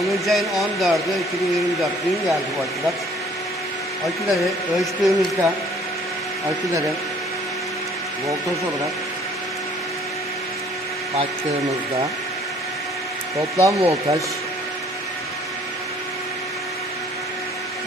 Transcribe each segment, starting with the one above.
10. ayın 14'ü 2024 gün geldi bu aküler. Aküleri ölçtüğümüzde akülerin voltaj olarak baktığımızda toplam voltaj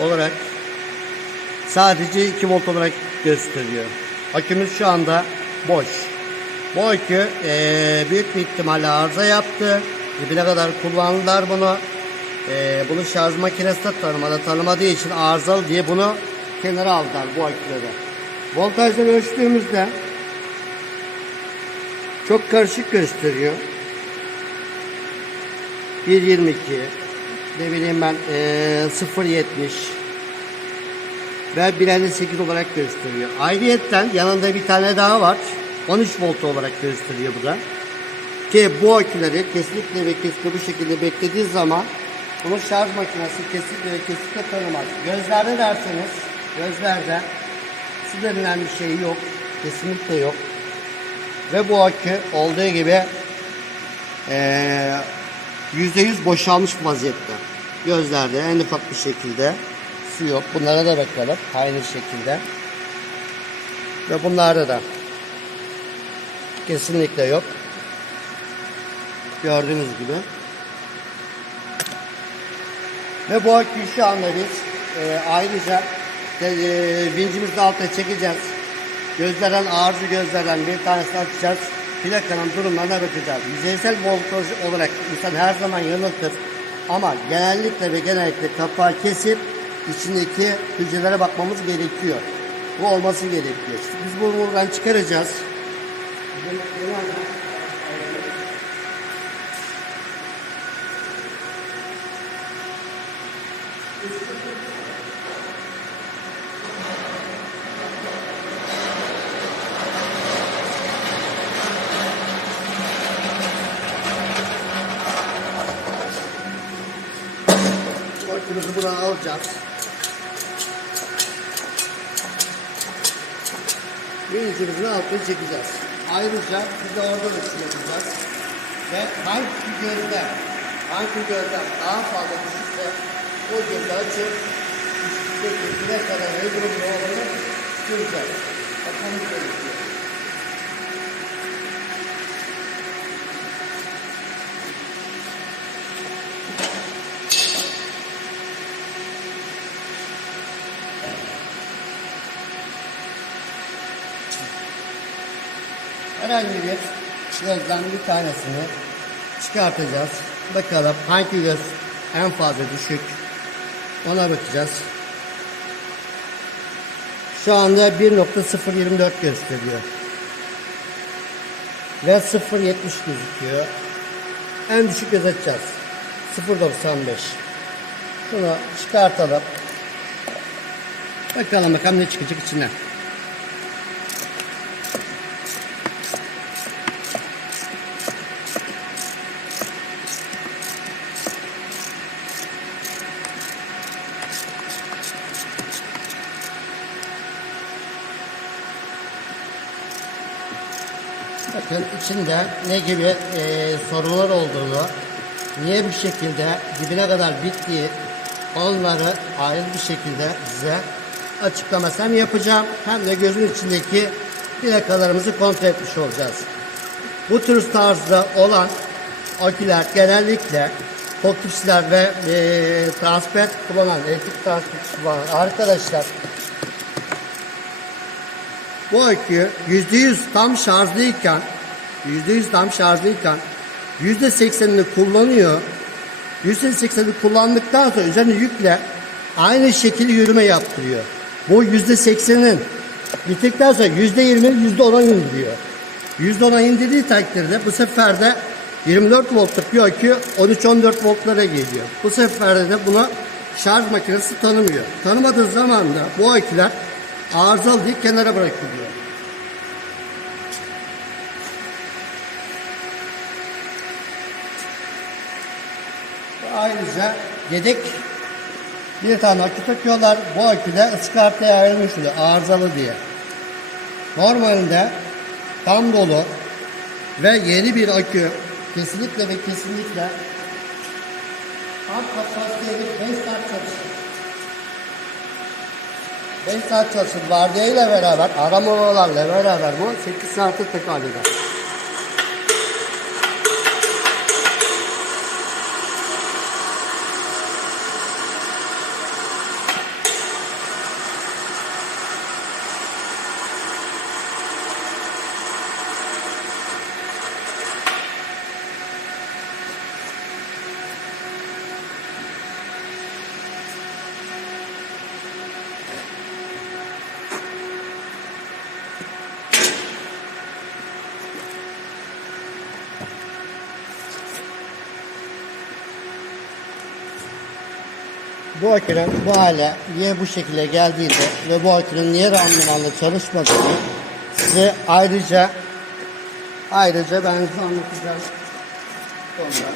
olarak sadece 2 volt olarak gösteriyor. Akümüz şu anda boş. Bu akü eee, büyük bir ihtimalle arıza yaptı. Dibine kadar kullandılar bunu. Eee, bunu şarj makinesi de tanımadı. Tanımadığı için arızalı diye bunu kenara aldılar bu aküleri. Voltajları ölçtüğümüzde çok karışık gösteriyor. 1.22 ne bileyim ben eee 0.70 ve 1.58 olarak gösteriyor. Ayrıyetten yanında bir tane daha var. 13 volt olarak gösteriyor bu da. Ki bu aküleri kesinlikle ve kesinlikle bu şekilde beklediği zaman bunu şarj makinesi kesinlikle kesinlikle tanımaz. Gözlerde derseniz gözlerde su denilen bir şey yok. Kesinlikle yok. Ve bu akü olduğu gibi eee %100 boşalmış vaziyette. Gözlerde en ufak bir şekilde su yok. Bunlara da bakalım aynı şekilde. Ve bunlarda da kesinlikle yok. Gördüğünüz gibi. Ve şu anda biz e, ayrıca e, vincimizin altına çekeceğiz. Gözlerden ağrıcı gözlerden bir tanesini açacağız. Plakanın durumlarına bakacağız. Yüzeysel voltaj olarak insan her zaman yanıltır. Ama genellikle ve genellikle kapağı kesip içindeki hücrelere bakmamız gerekiyor. Bu olması gerekiyor. Biz bunu buradan çıkaracağız. Örtümüzü buradan alacağız. Vincimizin altını çekeceğiz. Ayrıca bir de orada ölçüm yapacağız. Ve hangi gözler, hangi gözler daha fazla düşükse gözü açıp üstteki ne kadar ne durumda olduğunu göreceğiz. Bakmamız gerekiyor. Herhangi bir gözden bir tanesini çıkartacağız. Bakalım hangi göz en fazla düşük. Ona bakacağız. Şu anda 1.024 gösteriyor. Ve 0.70 gözüküyor. En düşük göz açacağız. 0.95. Şunu çıkartalım. Bakalım bakalım ne çıkacak içinden. Bakın içinde ne gibi e, sorunlar olduğunu, niye bir şekilde dibine kadar bittiği onları ayrı bir şekilde size açıklaması hem yapacağım hem de gözün içindeki plakalarımızı kontrol etmiş olacağız. Bu tür tarzda olan aküler genellikle fokuslar ve e, transfer kullanan, elektrik transfer kullanan arkadaşlar bu akü %100 tam şarjlıyken %100 tam şarjlıyken %80'ini kullanıyor. %80'ini kullandıktan sonra üzerine yükle aynı şekilde yürüme yaptırıyor. Bu %80'inin bittikten sonra %20'ni %10'a indiriyor. %10'a indirdiği takdirde bu sefer de 24 voltluk bir akü 13-14 voltlara geliyor. Bu sefer de buna şarj makinesi tanımıyor. Tanımadığı zaman da bu aküler arızalı diye kenara bırakılıyor. Ve Ayrıca yedek bir tane akü takıyorlar. Bu aküde ıskartaya ayrılmış oluyor arızalı diye. Normalde tam dolu ve yeni bir akü kesinlikle ve kesinlikle Tam kapasiteli 5 saat çalışır. 5 saat çalışır. Vardiyayla beraber, aramalarla beraber bu 8 saate tekabül eder. Bu akülün bu hale niye bu şekilde geldiğinde ve bu akülün niye randımanlı çalışmadığını size ayrıca ayrıca ben size anlatacağım. Sonra.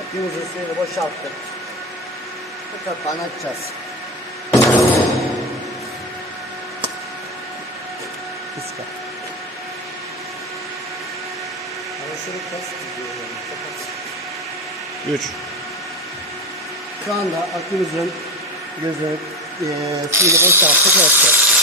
Akümüzün suyunu boşalttık. Bu kapağını açacağız. Kıska. Arasını kas gidiyor. 3. Şu anda akümüzün gözü e, suyunu boşalttık açacağız.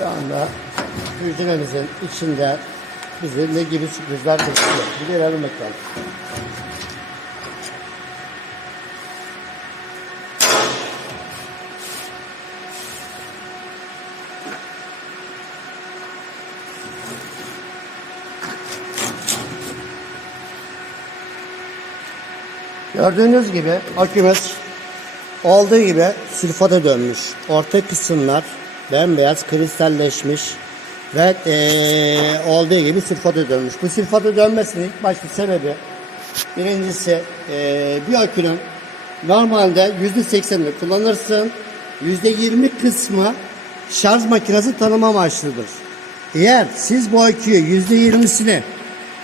Şu anda hücremizin içinde bizi ne gibi sürprizler bekliyor. Bir görelim bakalım. Gördüğünüz gibi akümüz olduğu gibi sülfata dönmüş. Orta kısımlar bembeyaz kristalleşmiş ve eee, olduğu gibi sülfata dönmüş. Bu sülfata dönmesinin ilk başta sebebi birincisi eee, bir akünün normalde %80'ini kullanırsın. %20 kısmı şarj makinesi tanım amaçlıdır. Eğer siz bu aküyü %20'sini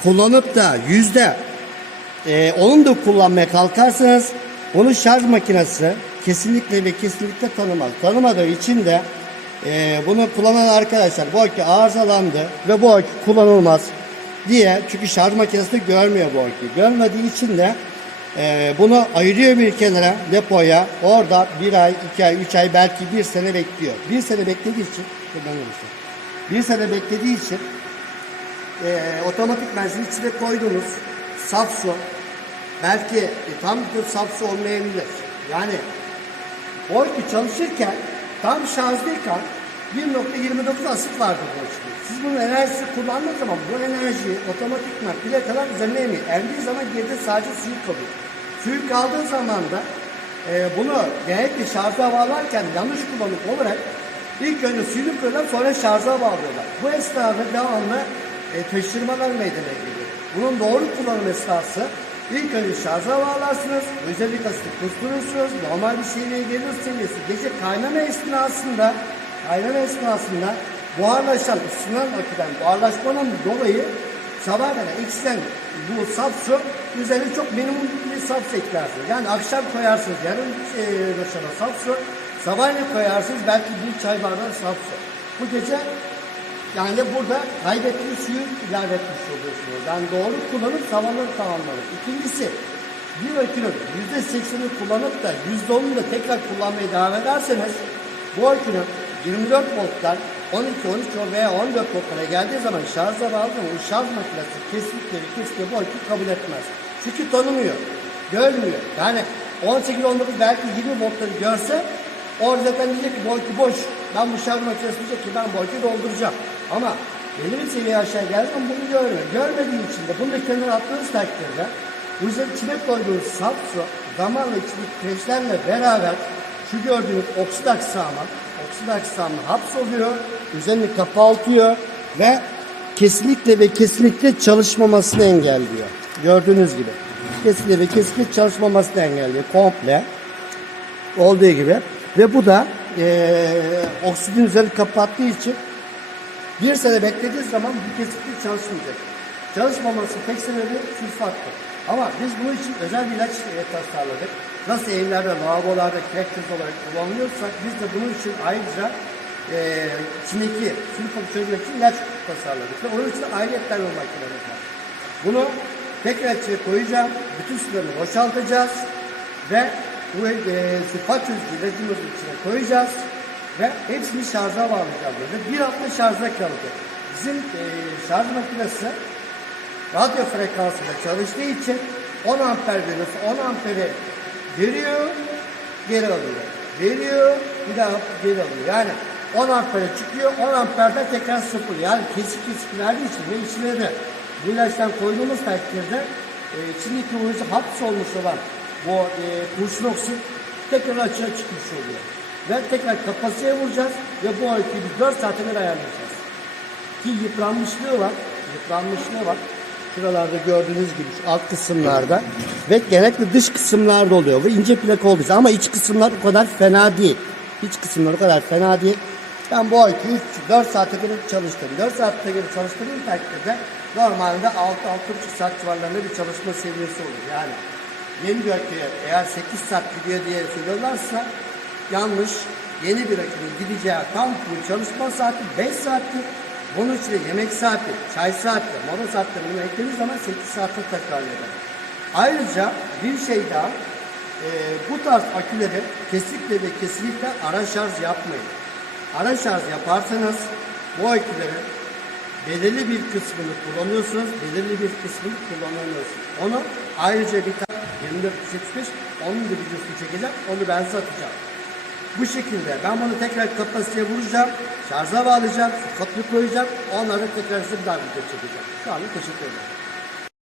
kullanıp da yüzde ee, onu da kullanmaya kalkarsanız bunu şarj makinesi kesinlikle ve kesinlikle tanımaz. Tanımadığı için de e, bunu kullanan arkadaşlar bu akü arızalandı ve bu akü kullanılmaz diye çünkü şarj makinesi de görmüyor bu aküyü. Görmediği için de e, bunu ayırıyor bir kenara depoya orada bir ay, iki ay, üç ay belki bir sene bekliyor. Bir sene beklediği için bir sene beklediği için e, otomatik benzin içine koyduğunuz saf su belki e, tam bir saf su olmayabilir. Yani akü çalışırken tam şarjdayken 1.29 asit vardır açıda. Siz bunun enerjisi kullandığınız zaman bu enerji otomatikman plakalar üzerine emiyor. Emdiği zaman geride sadece suyu kalıyor. Suyu kaldığı zaman da e, bunu genellikle şarja bağlarken yanlış kullanım olarak ilk önce suyunu kırıyorlar sonra şarja bağlıyorlar. Bu esnada devamlı e, taşırmalar meydana geliyor. Bunun doğru kullanım esnası ilk önce şarja bağlarsınız, özellik asiti kusturursunuz, normal bir şeyle gelir seviyesi. Gece kaynama esnasında, kaynama esnasında buharlaşan, ısınan akıdan buharlaşmanın dolayı sabah kadar içten bu saf su üzerine çok minimum bir saf eklersiniz. Yani akşam koyarsınız yarım e, başına saf su, sabahleyin koyarsınız belki bir çay bardağı saf su. Bu gece yani burada kaybettiğiniz suyu ilave etmiş oluyorsunuz. Yani doğru kullanıp sabahları tamamlanır. İkincisi bir akünün %80'ini kullanıp da %10'unu da tekrar kullanmaya devam ederseniz bu akünün 24 volttan 12, 13 veya 14 voltlara geldiği zaman bağlı zaman o şarj makinesi kesinlikle ve kesinlikle bu akü kabul etmez. Çünkü tanımıyor, görmüyor. Yani 18, 19 belki 20 voltları görse orada zaten diyecek ki bu boş. Ben bu şarj makinesi diyecek ki ben bu dolduracağım. Ama belli bir seviye aşağı geldiği zaman bunu görmüyor. Görmediği için de bunu da kenara attığınız takdirde bu yüzden içine koyduğunuz salt su zamanla içindeki kireçlerle beraber şu gördüğünüz oksit aksamı, oksit aksamı hapsoluyor, üzerini kapatıyor ve kesinlikle ve kesinlikle çalışmamasını engelliyor. Gördüğünüz gibi. Kesinlikle ve kesinlikle çalışmamasını engelliyor komple olduğu gibi ve bu da eee oksidin üzerini kapattığı için bir sene beklediği zaman bu kesinlikle çalışmayacak. Çalışmaması tek sebebi sülfattır. Ama biz bunun için özel bir ilaç e, tasarladık. Nasıl evlerde, lavabolarda krektiz olarak kullanılıyorsak biz de bunun için ayrıca e, içindeki sülfatı çözmek için ilaç tasarladık. Ve onun için ayrıyetten bir makinemiz var. Bunu tekrar içine koyacağım. Bütün sularını boşaltacağız. Ve bu e, sülfat çözücü ilacımızın içine koyacağız. Ve hepsini şarja bağlayacağım böyle. Bir hafta şarja kalacak. Bizim e, şarj makinesi radyo frekansıyla çalıştığı için 10 amper veriyorsa 10 amperi veriyor, geri alıyor. Veriyor, bir daha geri alıyor. Yani 10 ampere çıkıyor, 10 amperden tekrar sıfır. Yani kesik kesik verdiği için ve içine de bu ilaçtan koyduğumuz takdirde e, içindeki uyucu hapsolmuş olan bu e, kurşun tekrar açığa çıkmış oluyor. Ve tekrar kapasiteye vuracağız ve bu biz 4 saate kadar ayarlayacağız. Ki yıpranmışlığı var. Yıpranmışlığı var. Şuralarda gördüğünüz gibi alt kısımlarda ve genellikle dış kısımlarda oluyor ve ince plak olduğu ama iç kısımlar o kadar fena değil. İç kısımlar o kadar fena değil. Ben bu aküyü 4 saate kadar çalıştım. 4 saate kadar çalıştırdığım takdirde normalde 6-6,5 saat civarlarında bir çalışma seviyesi olur. Yani yeni bir aküye eğer 8 saat gidiyor diye söylüyorlarsa yanlış. Yeni bir akünün gideceği tam full çalışma saati 5 saattir. Bunun için de yemek saati, çay saati, mola saatlerini eklediğiniz zaman 8 saate tekrar eder. Ayrıca bir şey daha, e, bu tarz aküleri kesinlikle ve kesinlikle ara şarj yapmayın. Ara şarj yaparsanız bu akülerin belirli bir kısmını kullanıyorsunuz, belirli bir kısmını kullanamıyorsunuz. Onu ayrıca bir tane 2475 onun da videosunu çekeceğim, onu ben size atacağım. Bu şekilde ben bunu tekrar kapasiteye vuracağım, şarja bağlayacağım, kapıyı koyacağım, onları tekrar size bir daha video çekeceğim. Şu anda teşekkür ederim.